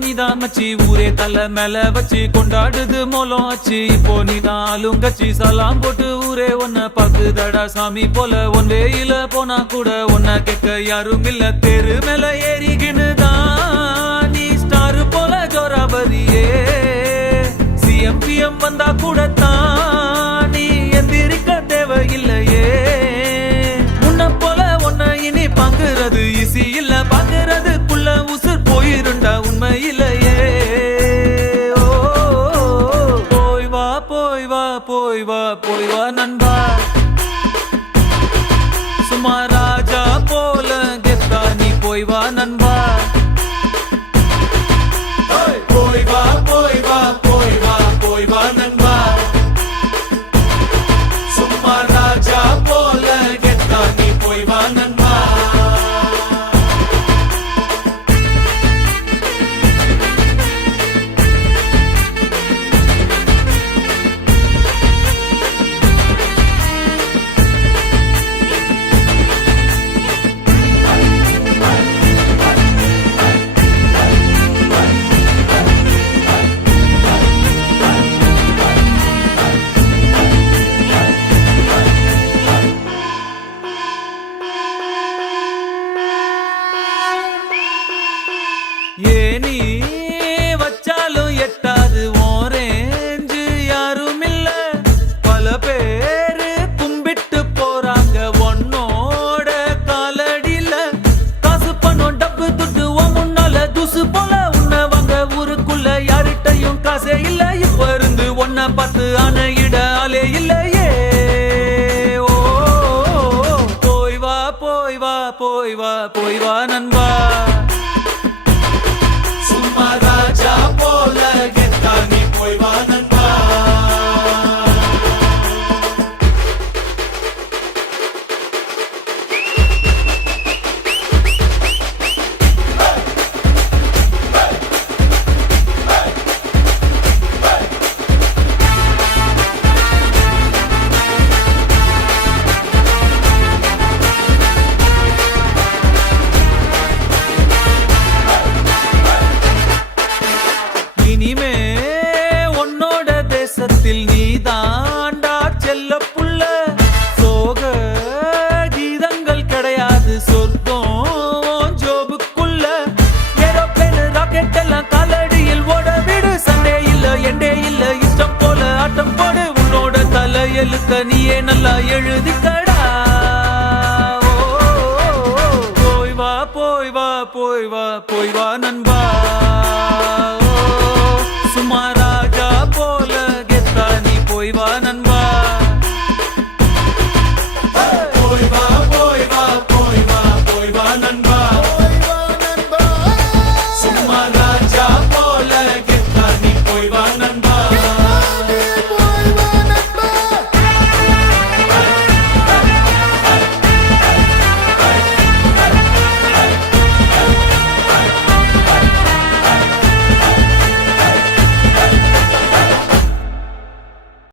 நீதான் மச்சி ஊரே தலை மேல வச்சு கொண்டாடுது மோலம் ஆச்சு இப்போ நீதான் ஆளுங்கச்சி சலாம் போட்டு ஊரே உன்னை பாக்குதடா சாமி போல ஒன் வேயில போனா கூட உன்னை கேட்க யாரும் இல்ல தெரு மேல ஏறிக்கினுதான் நீ ஸ்டார் போல ஜோராபரியே சிஎம் வந்தா கூட தான் நீ எந்திரிக்க தேவையில்லையே உன்னை போல உன்னை இனி பாக்குறது ஈஸி இல்ல பாக்குறதுக்குள்ள உசுர் போயிருண்டா உண்மையிலேயே போய் வா போய் வா போய் வா போய் வா நண்பா சும்மா ராஜா போல கெத்தா நீ போய் வா நண்பா போய் வா போய் வா போய் வா போய் வா நண்பா சும்மா ராஜா போல கெத்தா நீ போய் வா நண்பா ஏனி வச்சாலும் எட்டாது ஓரேஞ்சு யாரும் இல்ல பல பேரு கும்பிட்டு போறாங்க ஒன்னோட காலடியில காசு பணம் டப்பு துட்டு முன்னால துசு போல உன்னை வாங்க ஊருக்குள்ள யார்கிட்டையும் காசே இல்ல இப்ப இருந்து ஒன்ன பார்த்து அணையிட ஆளே இல்லையே ஓ போய் வா போய் வா போய் வா போய் வா நண்பா ராஜா போல கெத்தா நீ போய் வா நண்பா இனிமே உன்னோட தேசத்தில் நீ தாண்டா செல்ல புள்ள சோக கீதங்கள் கிடையாது சொர்க்கம் ஜோபுக்குள்ள ஏரோப்ளேன் ராக்கெட் எல்லாம் காலடியில் ஓட விடு சண்டே இல்ல எண்டே இல்ல இஷ்டம் போல ஆட்டம் போடு உன்னோட தலை எழுத்த நீயே நல்லா எழுதிக்கடா போய் வா போய் வா போய் வா போய் வா நண்பா